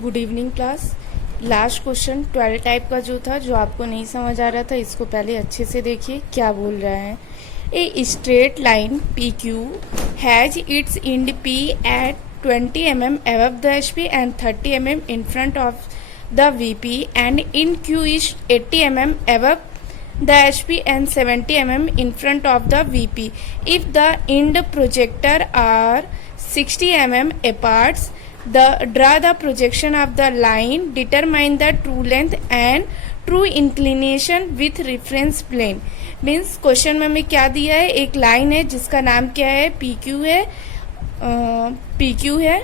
Good evening class. Last question 12 type का जो था, जो आपको नहीं समझ आ रहा था, इसको पहले अच्छे से देखिए क्या बोल रहा है। A straight line P Q has its end P at 20 mm above the HP and 30 mm in front of the VP, and in Q is 80 mm above the HP and 70 mm in front of the VP. If the end projector are 60 mm apart, draw the projection of the line, determine the true length and true inclination with reference plane. Means question में हमें क्या दिया है, एक line है जिसका नाम क्या है, पी क्यू है, पी क्यू है,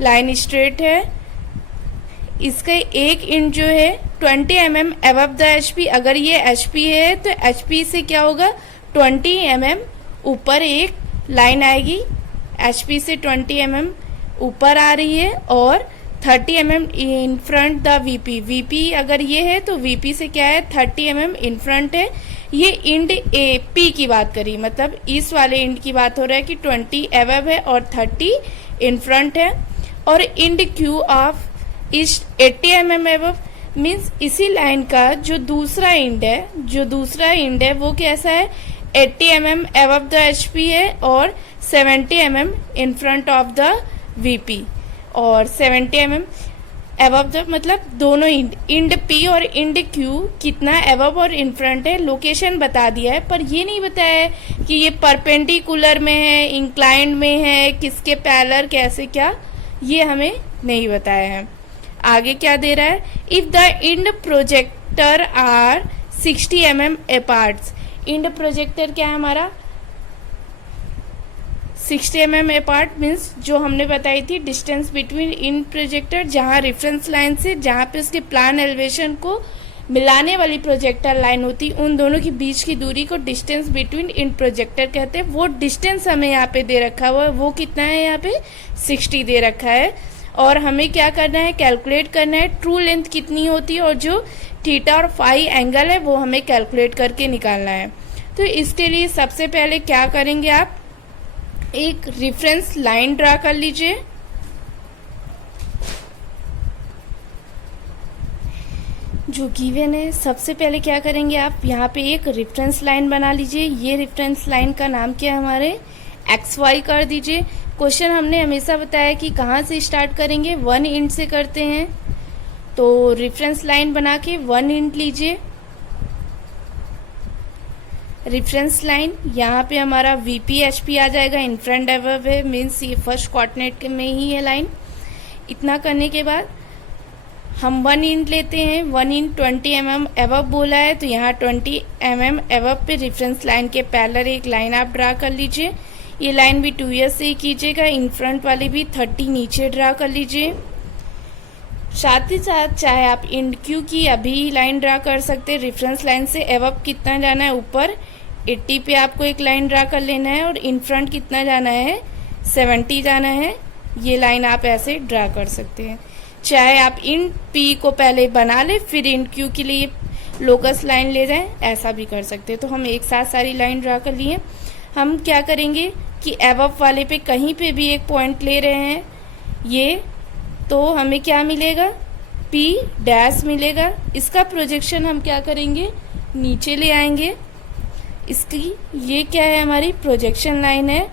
लाइन स्ट्रेट है, इसका एक इंच जो है 20 mm अबव द एचपी। अगर ये एचपी है तो एचपी से क्या होगा, 20 mm ऊपर एक लाइन आएगी, एचपी से 20 mm ऊपर आ रही है, और 30 mm in front the VP. VP अगर ये है तो वीपी से क्या है, 30 mm इन फ्रंट है। ये इंड ए पी की बात करी, मतलब इस वाले इंड की बात हो रहा है कि 20 अबव है और 30 इन फ्रंट है, और इंड क्यू ऑफ इस 80 mm अबव। मीन्स इसी लाइन का जो दूसरा इंड है, वो कैसा है, 80 mm अबव द एचपी है और 70 mm in front of the VP, और 70 mm अबव द, मतलब दोनों इंड पी और इंड क्यू कितना अबव और इन फ्रंट है, लोकेशन बता दिया है, पर ये नहीं बताया है कि ये परपेंडिकुलर में है, इंक्लाइंड में है, किसके पैरेलल, कैसे क्या, ये हमें नहीं बताया है। आगे क्या दे रहा है, if the end projector are 60 mm apart. End projector क्या है हमारा, 60 mm अपार्ट। मीन्स जो हमने बताई थी डिस्टेंस बिटवीन इन प्रोजेक्टर, जहाँ रेफरेंस लाइन से जहाँ पे उसके प्लान एलिवेशन को मिलाने वाली प्रोजेक्टर लाइन होती, उन दोनों के बीच की दूरी को डिस्टेंस बिटवीन इन प्रोजेक्टर कहते हैं। वो डिस्टेंस हमें यहाँ पे दे रखा हुआ है, वो कितना है, यहाँ पे 60 दे रखा है, और हमें क्या करना है, कैलकुलेट करना है ट्रू लेंथ कितनी होती है, और जो थीटा और फाई एंगल है वो हमें कैलकुलेट करके निकालना है। तो इसके लिए सबसे पहले क्या करेंगे, आप एक रेफरेंस लाइन ड्रा कर लीजिए। जो गिवन है, सबसे पहले क्या करेंगे, आप यहाँ पे एक रेफरेंस लाइन बना लीजिए। ये रेफरेंस लाइन का नाम क्या है, हमारे एक्स वाई कर दीजिए। क्वेश्चन हमने हमेशा बताया कि कहाँ से स्टार्ट करेंगे, 1 इंट से करते हैं, तो रेफरेंस लाइन बना के 1 इंट लीजिए। रेफरेंस लाइन यहाँ पे हमारा वीपी एचपी आ जाएगा, इन फ्रंट अबव है, मीन्स ये फर्स्ट कोऑर्डिनेट में ही है लाइन। इतना करने के बाद हम 1 इंट लेते हैं, 1 इंट 20 mm अबव बोला है, तो यहाँ 20 mm अबव पे रेफरेंस लाइन के पैरेलल एक लाइन आप ड्रा कर लीजिए। ये लाइन भी 2s से ही कीजिएगा, इन फ्रंट वाली भी 30 नीचे ड्रा कर लीजिए। साथ ही साथ चाहे आप इंड क्यू की अभी लाइन ड्रा कर सकते हैं। रेफरेंस लाइन से अबव कितना जाना है, ऊपर 80 पे आपको एक लाइन ड्रा कर लेना है, और इन फ्रंट कितना जाना है, 70 जाना है। ये लाइन आप ऐसे ड्रा कर सकते हैं। चाहे आप इंड पी को पहले बना ले, फिर इंड क्यू के लिए लोकस लाइन ले जाएं, ऐसा भी कर सकते हैं। तो हम एक साथ सारी लाइन ड्रा कर लिए। हम क्या करेंगे कि अबव वाले पे कहीं पे भी एक पॉइंट ले रहे हैं ये, तो हमें क्या मिलेगा, P डैश मिलेगा। इसका प्रोजेक्शन हम क्या करेंगे, नीचे ले आएंगे। इसकी ये क्या है, हमारी प्रोजेक्शन लाइन है,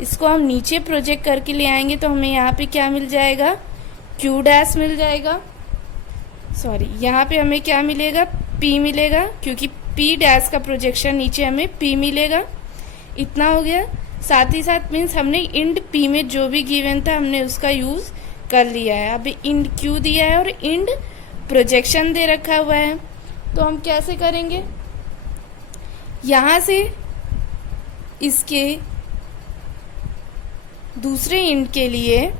इसको हम नीचे प्रोजेक्ट करके ले आएंगे, तो हमें यहाँ पे क्या मिल जाएगा, Q डैश मिल जाएगा। सॉरी, यहाँ पे हमें क्या मिलेगा, P मिलेगा, क्योंकि P डैश का प्रोजेक्शन नीचे हमें P मिलेगा। इतना हो गया। साथ ही साथ मीन्स हमने इंड P में जो भी गिवन था हमने उसका यूज कर लिया है। अभी इंड क्यू दिया है और इंड प्रोजेक्शन दे रखा हुआ है, तो हम कैसे करेंगे, यहां से इसके दूसरे इंड के लिए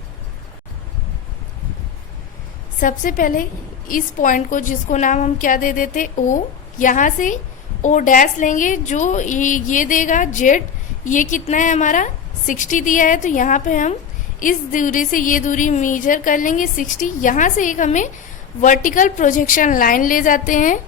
सबसे पहले इस पॉइंट को, जिसको नाम हम क्या दे देते, O, यहां से O डैश लेंगे, जो ये देगा जेड। ये कितना है हमारा, 60 दिया है, तो यहाँ पे हम इस दूरी से ये दूरी मेजर कर लेंगे 60। यहाँ से एक हमें वर्टिकल प्रोजेक्शन लाइन ले जाते हैं,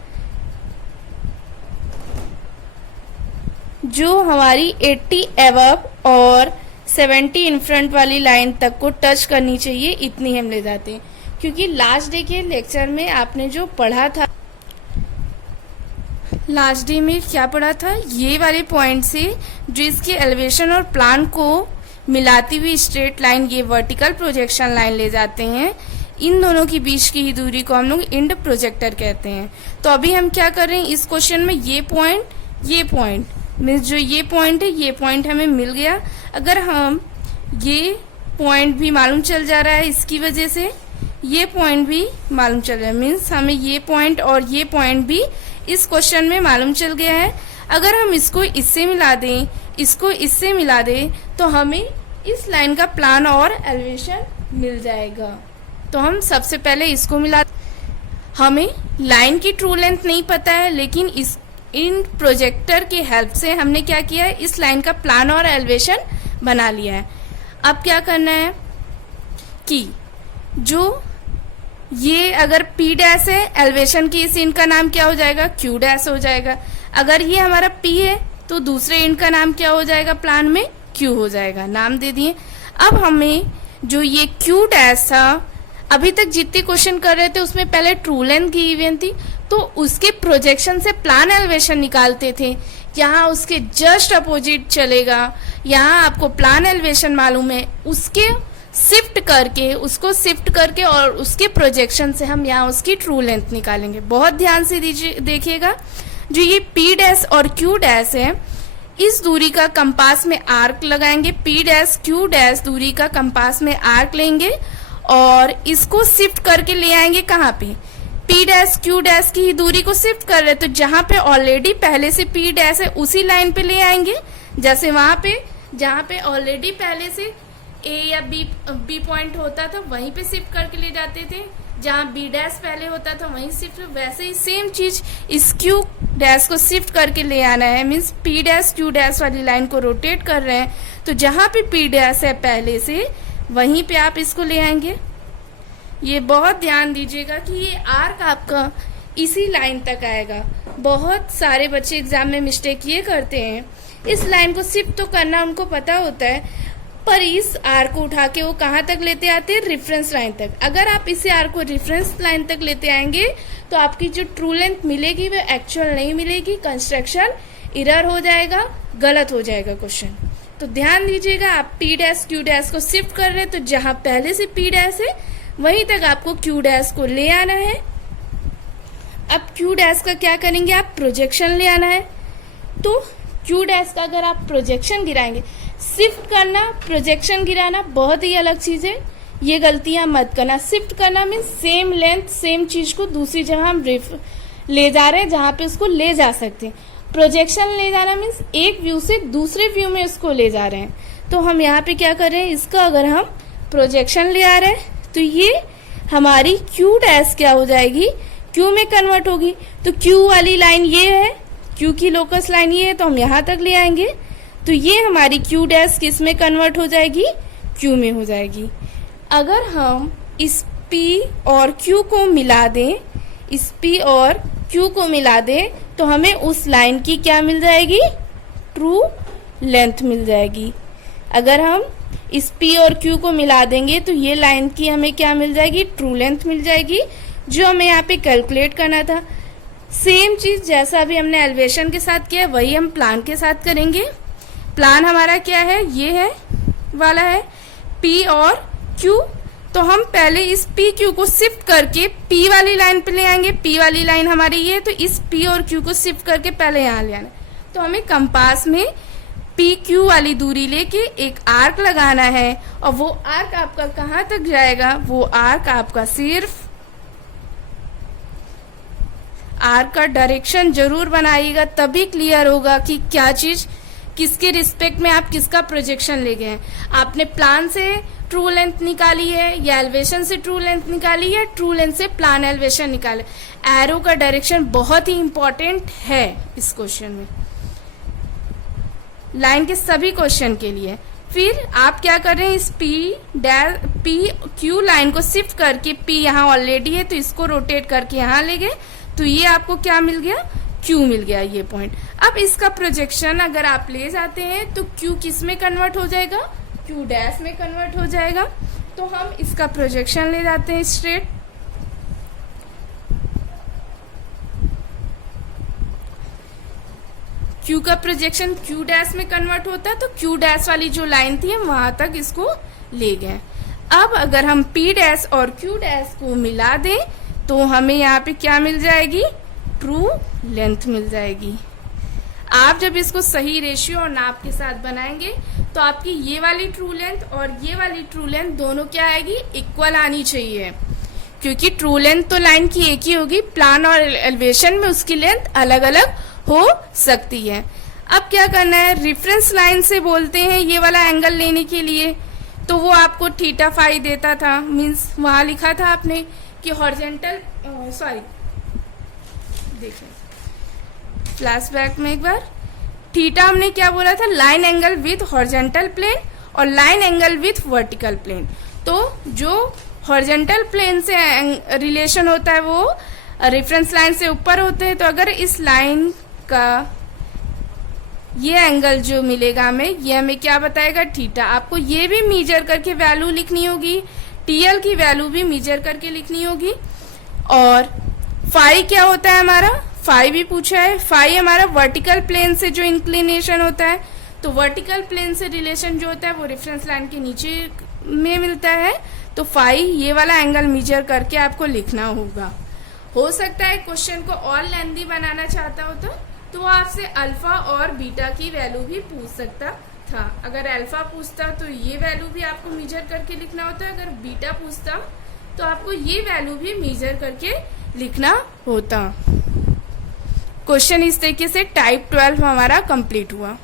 जो हमारी 80 अबव और 70 इन फ्रंट वाली लाइन तक को टच करनी चाहिए, इतनी हम ले जाते हैं। क्योंकि लास्ट डे के लेक्चर में आपने जो पढ़ा था, लास्ट डे में क्या पढ़ा था, ये वाले पॉइंट से जो इसके एलिवेशन और प्लान को मिलाती हुई स्ट्रेट लाइन, ये वर्टिकल प्रोजेक्शन लाइन ले जाते हैं, इन दोनों के बीच की ही दूरी को हम लोग एंड प्रोजेक्टर कहते हैं। तो अभी हम क्या कर रहे हैं इस क्वेश्चन में, ये पॉइंट मीन्स जो ये पॉइंट है, ये पॉइंट हमें मिल गया। अगर हम ये पॉइंट भी मालूम चल जा रहा है, इसकी वजह से ये पॉइंट भी मालूम चल रहा है, मीन्स हमें ये पॉइंट और ये पॉइंट भी इस क्वेश्चन में मालूम चल गया है। अगर हम इसको इससे मिला दें, इसको इससे मिला दें, तो हमें इस लाइन का प्लान और एलिवेशन मिल जाएगा। तो हम सबसे पहले इसको मिला, हमें लाइन की ट्रू लेंथ नहीं पता है, लेकिन इन प्रोजेक्टर की हेल्प से हमने क्या किया है, इस लाइन का प्लान और एलिवेशन बना लिया है। अब क्या करना है कि जो ये अगर P डैश है, एलिवेशन की इस इंड का नाम क्या हो जाएगा, Q डैश हो जाएगा। अगर ये हमारा P है तो दूसरे इंड का नाम क्या हो जाएगा, प्लान में Q हो जाएगा, नाम दे दिए। अब हमें जो ये Q डैश था, अभी तक जितने क्वेश्चन कर रहे थे उसमें पहले ट्रू लेंथ की इवेंट थी, तो उसके प्रोजेक्शन से प्लान एलिवेशन निकालते थे। यहाँ उसके जस्ट अपोजिट चलेगा, यहाँ आपको प्लान एलिवेशन मालूम है, उसको शिफ्ट करके और उसके प्रोजेक्शन से हम यहाँ उसकी ट्रू लेंथ निकालेंगे। बहुत ध्यान से देखिएगा, जो ये P डैश और Q डैश है, इस दूरी का कंपास में आर्क लगाएंगे। P डैश Q डैश दूरी का कंपास में आर्क लेंगे और इसको शिफ्ट करके ले आएंगे कहाँ पे, P डैश Q डैश की दूरी को शिफ्ट कर रहे, तो जहाँ पे ऑलरेडी पहले से P डैश है उसी लाइन पे ले आएंगे। जैसे वहां पे जहाँ पे ऑलरेडी पहले से A या B पॉइंट होता था वहीं पे शिफ्ट करके ले जाते थे, जहाँ B डैश पहले होता था वहीं शिफ्ट, वैसे ही सेम चीज इस Q डैश को शिफ्ट करके ले आना है। Means P dash Q dash वाली लाइन को रोटेट कर रहे हैं, तो जहाँ पे P डैश है पहले से वहीं पे आप इसको ले आएंगे। ये बहुत ध्यान दीजिएगा कि ये आर्क आपका इसी लाइन तक आएगा। बहुत सारे बच्चे एग्जाम में मिस्टेक ये करते हैं, इस लाइन को शिफ्ट तो करना उनको पता होता है, पर इस आर्क को उठा के वो कहाँ तक लेते आते हैं, रेफरेंस लाइन तक। अगर आप इसी आर्क को रेफरेंस लाइन तक लेते आएंगे तो आपकी जो ट्रू लेंथ मिलेगी वो एक्चुअल नहीं मिलेगी, कंस्ट्रक्शन एरर हो जाएगा, गलत हो जाएगा क्वेश्चन। तो ध्यान दीजिएगा, आप P डैश Q डैश को शिफ्ट कर रहे हैं, तो जहां पहले से P डैश है वहीं तक आपको Q डैश को ले आना है। अब Q डैश का क्या करेंगे, आप प्रोजेक्शन ले आना है। तो Q डैश का अगर आप प्रोजेक्शन गिराएंगे, शिफ्ट करना प्रोजेक्शन गिराना बहुत ही अलग चीज है, ये गलतियां मत करना। शिफ्ट करना मीन्स सेम लेंथ सेम चीज को दूसरी जगह हम ले जा रहे हैं जहां पे उसको ले जा सकते हैं। प्रोजेक्शन ले जाना मीन्स एक व्यू से दूसरे व्यू में उसको ले जा रहे हैं। तो हम यहाँ पे क्या कर रहे हैं, इसका अगर हम प्रोजेक्शन ले आ रहे हैं तो ये हमारी Q डैश क्या हो जाएगी, Q में कन्वर्ट होगी। तो Q वाली लाइन ये है, Q की लोकस लाइन ये है, तो हम यहाँ तक ले आएंगे, तो ये हमारी Q डैश किस में कन्वर्ट हो जाएगी, Q में हो जाएगी। अगर हम इस P और Q को मिला दें, इस P और Q को मिला दें, तो हमें उस लाइन की क्या मिल जाएगी, ट्रू लेंथ मिल जाएगी। अगर हम इस P और Q को मिला देंगे तो ये लाइन की हमें क्या मिल जाएगी, ट्रू लेंथ मिल जाएगी, जो हमें यहाँ पे कैलकुलेट करना था। सेम चीज जैसा अभी हमने एलिवेशन के साथ किया वही हम प्लान के साथ करेंगे। प्लान हमारा क्या है, ये है वाला है P और Q, तो हम पहले इस PQ को शिफ्ट करके P वाली लाइन पे ले आएंगे। P वाली लाइन हमारी ये है, तो इस P और Q को शिफ्ट करके पहले यहाँ ले आना। तो हमें कंपास में PQ वाली दूरी लेके एक आर्क लगाना है, और वो आर्क आपका कहाँ तक जाएगा, वो आर्क आपका सिर्फ आर्क का डायरेक्शन जरूर बनाइएगा, तभी क्लियर होगा कि क्या चीज किसके रिस्पेक्ट में आप किसका प्रोजेक्शन ले गए हैं। आपने प्लान से ट्रू लेंथ निकाली है या एलिवेशन से ट्रू लेंथ निकाली है, ट्रू लेंथ से प्लान एलिवेशन निकाले। एरो का डायरेक्शन बहुत ही इंपॉर्टेंट है इस क्वेश्चन में, लाइन के सभी क्वेश्चन के लिए। फिर आप क्या कर रहे हैं, इस P Q लाइन को शिफ्ट करके, P यहाँ ऑलरेडी है तो इसको रोटेट करके यहाँ ले गए, तो ये आपको क्या मिल गया, Q मिल गया ये पॉइंट। अब इसका प्रोजेक्शन अगर आप ले जाते हैं तो Q किस में कन्वर्ट हो जाएगा, Q डैश में कन्वर्ट हो जाएगा। तो हम इसका प्रोजेक्शन ले जाते हैं स्ट्रेट। क्यू का प्रोजेक्शन क्यू डैश में कन्वर्ट होता है, तो क्यू डैश वाली जो लाइन थी हम वहां तक इसको ले गए। अब अगर हम पी डैश और क्यू डैश को मिला दें तो हमें यहाँ पे क्या मिल जाएगी, ट्रू लेंथ मिल जाएगी। आप जब इसको सही रेशियो और नाप के साथ बनाएंगे तो आपकी ये वाली ट्रू लेंथ और ये वाली ट्रू लेंथ दोनों क्या आएगी, इक्वल आनी चाहिए, क्योंकि ट्रू लेंथ तो लाइन की एक ही होगी, प्लान और एलिवेशन में उसकी लेंथ अलग अलग हो सकती है। अब क्या करना है, रेफरेंस लाइन से बोलते हैं ये वाला एंगल लेने के लिए, तो वो आपको थीटा फाई देता था, मींस वहां लिखा था आपने कि हॉरिजॉन्टल, सॉरी देखिए फ्लैशबैक में एक बार, थीटा हमने क्या बोला था, line angle with horizontal plane और line angle with vertical plane. तो जो हॉरिजॉन्टल प्लेन से रिलेशन होता है वो रेफरेंस लाइन से ऊपर होते हैं, तो अगर इस लाइन का ये एंगल जो मिलेगा हमें, ये हमें क्या बताएगा, थीटा। आपको ये भी मेजर करके वैल्यू लिखनी होगी, टीएल की वैल्यू भी मेजर करके लिखनी होगी। और फाई क्या होता है हमारा, फाई भी पूछा है, फाई हमारा वर्टिकल प्लेन से जो इंक्लिनेशन होता है, तो वर्टिकल प्लेन से रिलेशन जो होता है वो रेफरेंस लाइन के नीचे में मिलता है, तो फाई ये वाला एंगल मेजर करके आपको लिखना होगा। हो सकता है क्वेश्चन को और लेंथी बनाना चाहता हो तो वो आपसे अल्फा और बीटा की वैल्यू भी पूछ सकता था। अगर अल्फा पूछता तो ये वैल्यू भी आपको मेजर करके लिखना होता, अगर बीटा पूछता तो आपको ये वैल्यू भी मेजर करके लिखना होता। क्वेश्चन इस तरीके से टाइप 12 हमारा कंप्लीट हुआ।